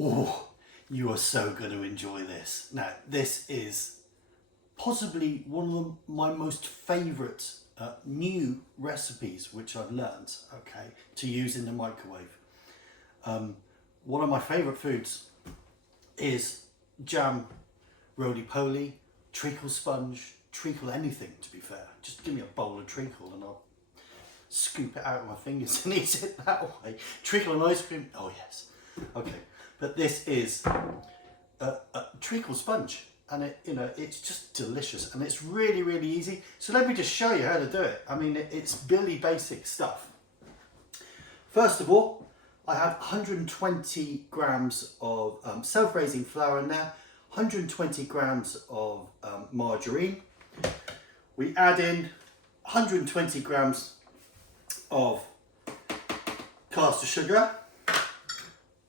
Oh, you are so going to enjoy this. Now, this is possibly one of my most favourite new recipes which I've learned, okay, to use in the microwave. One of my favourite foods is jam, roly-poly, treacle sponge, treacle anything, to be fair. Just give me a bowl of treacle and I'll scoop it out of my fingers and eat it that way. Treacle and ice cream, oh yes. Okay, but this is a treacle sponge, and it's just delicious, and it's really, really easy. So let me just show you how to do it. I mean, it's really basic stuff. First of all, I have 120 grams of self-raising flour in there, 120 grams of margarine. We add in 120 grams of caster sugar,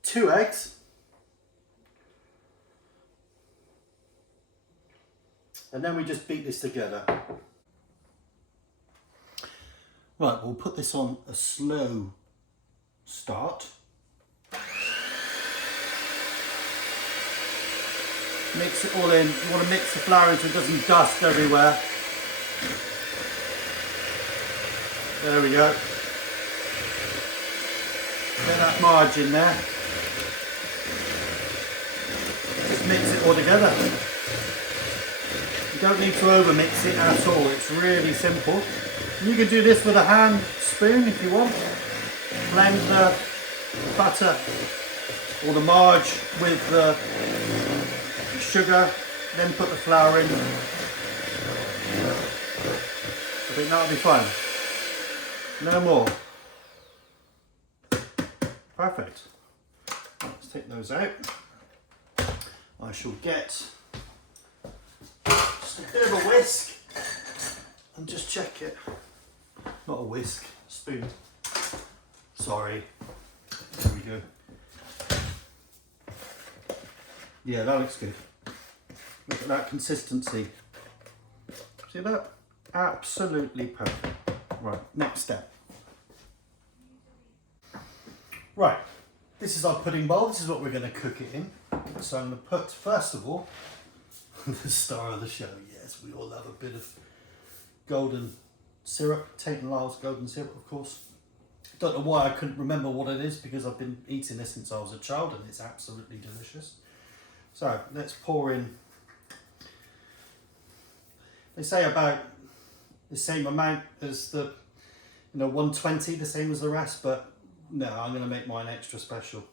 2 eggs, and then we just beat this together. Right, we'll put this on a slow start. Mix it all in. You want to mix the flour so it doesn't dust everywhere. There we go. Get that Marg in there. Just mix it all together. You don't need to over mix it at all. It's really simple. You can do this with a hand spoon if you want. Blend the butter or the Marg with the sugar, then put the flour in. I think that'll be fine. No more. Perfect. Let's take those out. I shall get just a bit of a whisk and just check it. Not a whisk, a spoon. Sorry. There we go. Yeah, that looks good. Look at that consistency. See that? Absolutely perfect. Right, next step. Right, this is our pudding bowl. This is what we're going to cook it in. So I'm going to put, first of all, the star of the show. Yes, we all love a bit of golden syrup. Tate & Lyle's golden syrup, of course. Don't know why I couldn't remember what it is, because I've been eating this since I was a child and it's absolutely delicious. So let's pour in, they say about the same amount as the 120, the same as the rest, but no, I'm going to make mine extra special.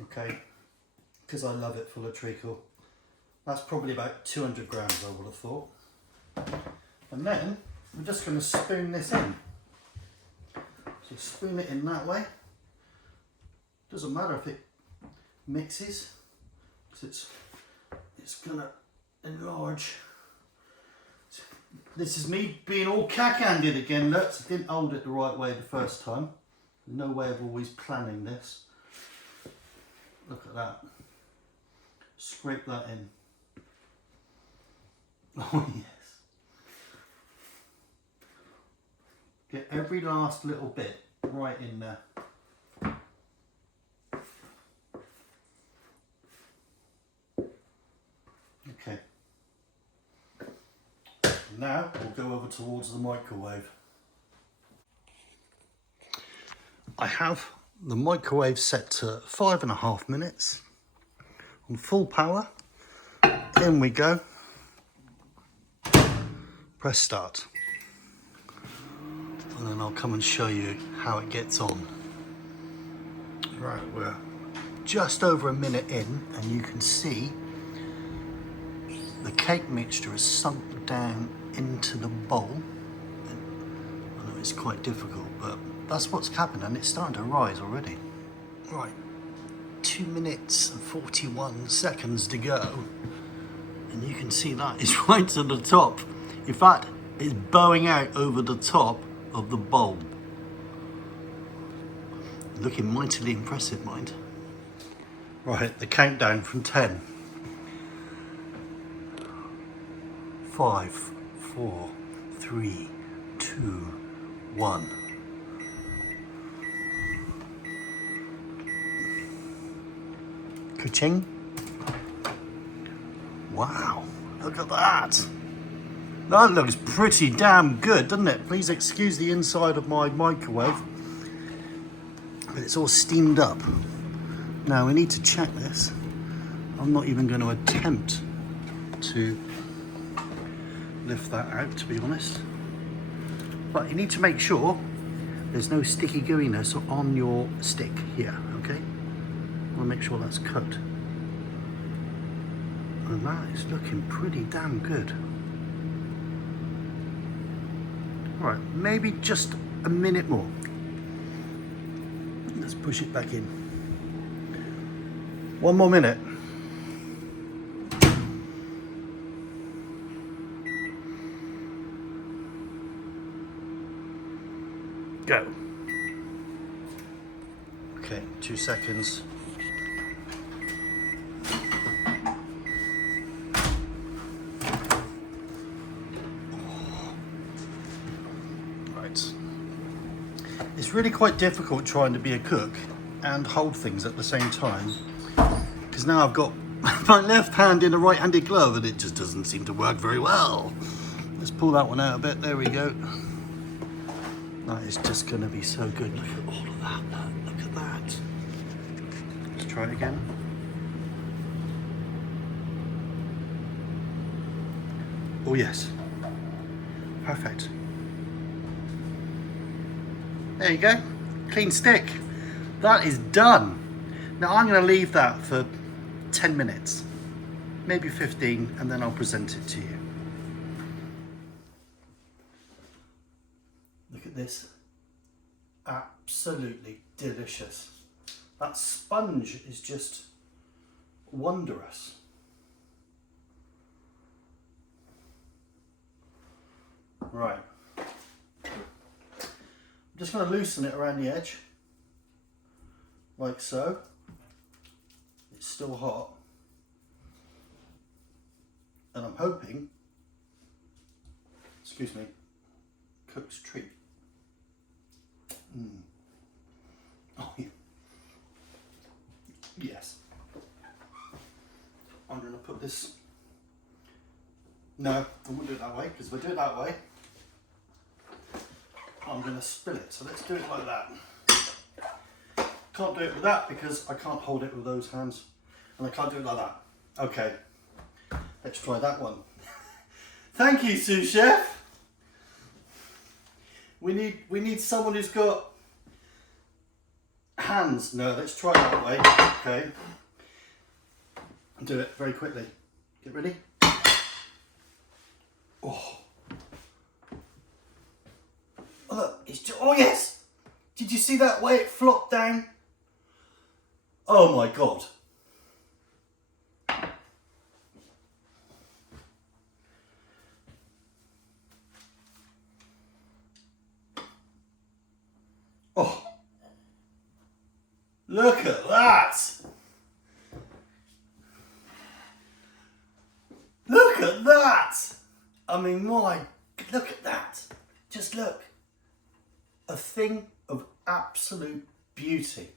Okay, because I love it full of treacle. That's probably about 200 grams, I would have thought. And then we're just going to spoon this in. So spoon it in that way. Doesn't matter if it mixes, because it's going to enlarge. This is me being all cack-handed again. Look, I didn't hold it the right way the first time. No way of always planning this. Look at that. Scrape that in. Oh yes. Get every last little bit right in there. Okay. Now we'll go over towards the microwave. I have the microwave set to 5.5 minutes on full power. In we go. Press start. And then I'll come and show you how it gets on. Right, we're just over a minute in, and you can see the cake mixture has sunk down into the bowl. I know it's quite difficult, but that's what's happened, and it's starting to rise already. Right, 2 minutes and 41 seconds to go, and you can see that it's right to the top. In fact, it's bowing out over the top of the bowl. Looking mightily impressive, mind. Right, the countdown from 10. 5, 4, 3, 2, 1. Ka-ching. Wow, look at that. That looks pretty damn good, doesn't it? Please excuse the inside of my microwave. But it's all steamed up. Now we need to check this. I'm not even going to attempt to lift that out, to be honest. But you need to make sure there's no sticky gooiness on your stick here, okay? I want to make sure that's cooked. And that is looking pretty damn good. Right, maybe just a minute more. Let's push it back in. One more minute. Go. Okay, 2 seconds. It's really quite difficult trying to be a cook and hold things at the same time, because now I've got my left hand in a right-handed glove and it just doesn't seem to work very well. Let's pull that one out a bit. There we go. That is just going to be so good. Look at all of that. Look at that. Let's try it again. Oh yes. Perfect. There you go, clean stick. That is done. Now I'm going to leave that for 10 minutes, maybe 15, and then I'll present it to you. Look at this, absolutely delicious. That sponge is just wondrous. Right. I'm just going to loosen it around the edge, like so. It's still hot, and I'm hoping, excuse me, cook's treat. Oh yeah. Yes. I'm going to put this, no, I won't do it that way, because if I do it that way, I'm going to spill it. So let's do it like that. Can't do it with that because I can't hold it with those hands, and I can't do it like that. Okay, let's try that one. Thank you, sous chef. We need someone who's got hands. No, let's try it that way. Okay, do it very quickly. Get ready. Oh. Oh, look, it's just, oh yes! Did you see that way it flopped down? Oh my God. Oh, look at that! Look at that! I mean, look at that. Just look. A thing of absolute beauty.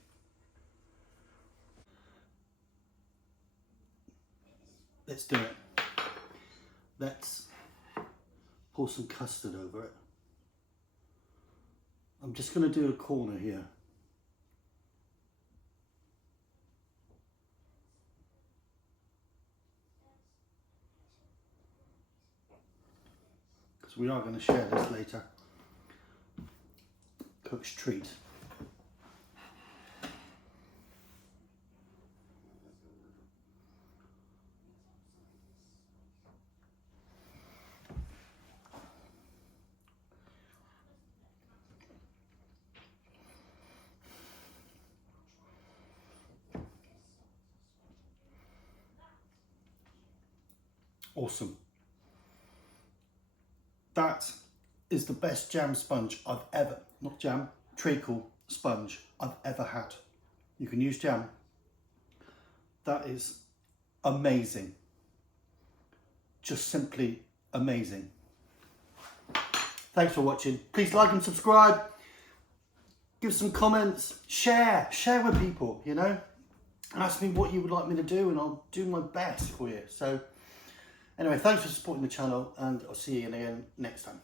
Let's do it. Let's pour some custard over it. I'm just going to do a corner here. Because we are going to share this later. Cook's treat. Awesome. That is the best jam sponge I've ever, not jam, treacle sponge I've ever had. You can use jam. That is amazing. Just simply amazing. Thanks for watching. Please like and subscribe. Give some comments. Share with people, you know. and ask me what you would like me to do, and I'll do my best for you. So anyway, thanks for supporting the channel, and I'll see you again next time.